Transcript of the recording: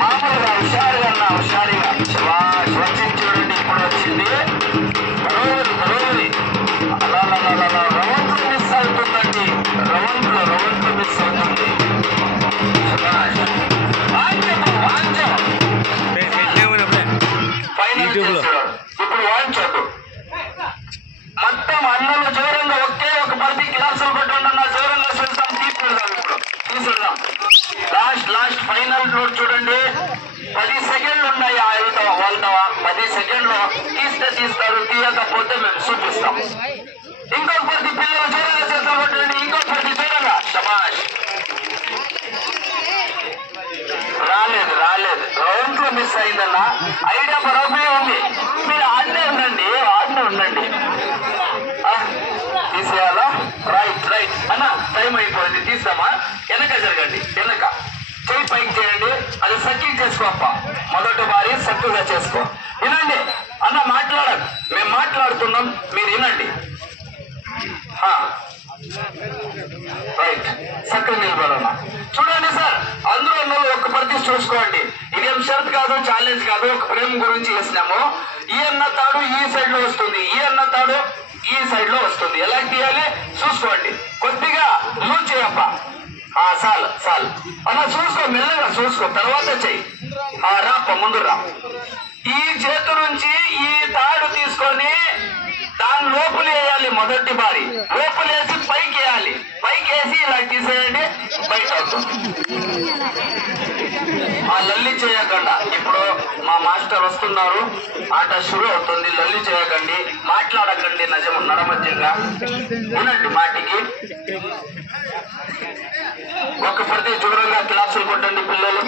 మామూలుగా హుషారుగా అన్నా, హుషారుగా వచ్చింది చూడండి. ఇప్పుడు వచ్చింది రవంతులు మిస్ అవుతుందండి. రవంతులు మిస్ అవుతుంది. ఇప్పుడు వాయించొద్దు. మొత్తం అన్నలు జోరంగా ఒకే ఒక 10 గ్లాసులు కొట్టండి. జోరంగా చూద్దాం, తీసుకెళ్దాం. ఇప్పుడు తీసుకెళ్దాం. లాస్ట్ ఫైనల్ రోడ్ చూడండి. 10 సెకండ్లు ఉన్నాయి. వాళ్ళ 10 సెకండ్లు తీస్తారు. తీయకపోతే మేము చూపిస్తాం. ఇంకొక 10 పిల్లలు జోరంగా చేద్దాం కొట్టండి. ఇంకొక 10 జోరంగా. శభాష్. రాలేదు. రౌండ్లో మిస్ అయిందన్నా. ఐడియా బరోబరే ఉంది. మీరు ఆడనే ఉండండి. తీసేయాలా? రైట్ అన్న, టైం అయిపోయింది. తీస్తామా? వెనక జరగండి. వెనక చెయ్యి పైకి చేయండి. అది సక్కింగ్ చేసుకో అప్ప. మొదటి బారి సక్కుగా చేసుకో. వినండి అన్న, మాట్లాడదు. మేము మాట్లాడుతున్నాం, మీరు వినండి. రైట్, సక్కగా నిలబడన్నా. చూడండి సార్, అందులో ఒక పరిస్థితి చూసుకోండి. ఇదేం షరత్ కాదు, ఛాలెంజ్ కాదు. ఒక ప్రేమ గురించి వేసినాము. ఈ అన్న తాడు ఈ సైడ్ లో వస్తుంది, ఈ అన్న తాడు ఈ సైడ్ లో వస్తుంది. ఎలా తీయాలి చూసుకోండి. కొద్దిగా లూజ్ చేయప్ప. చాలు అన్న, చూసుకో, మెల్లగా చూసుకో, తర్వాత చెయ్యి. రాప్ప, ముందు రా. ఈ చేతు నుంచి ఈ తాడు తీసుకొని దాని లోపల వేయాలి. మొదటి బారి లోపలేసి పైకి వేయాలి. పైకి వేసి ఇలా తీసేయండి, బయట అవుతుంది. లల్లి చేయకుండా. ఇప్పుడు మా మాస్టర్ వస్తున్నారు, ఆట షురు అవుతుంది. లల్లి చేయకండి, మాట్లాడకండి. నడమధ్యంగా వినండి మాటికి. ఒక ప్రతి దూరంగా క్లాసులు కొట్టండి పిల్లలు.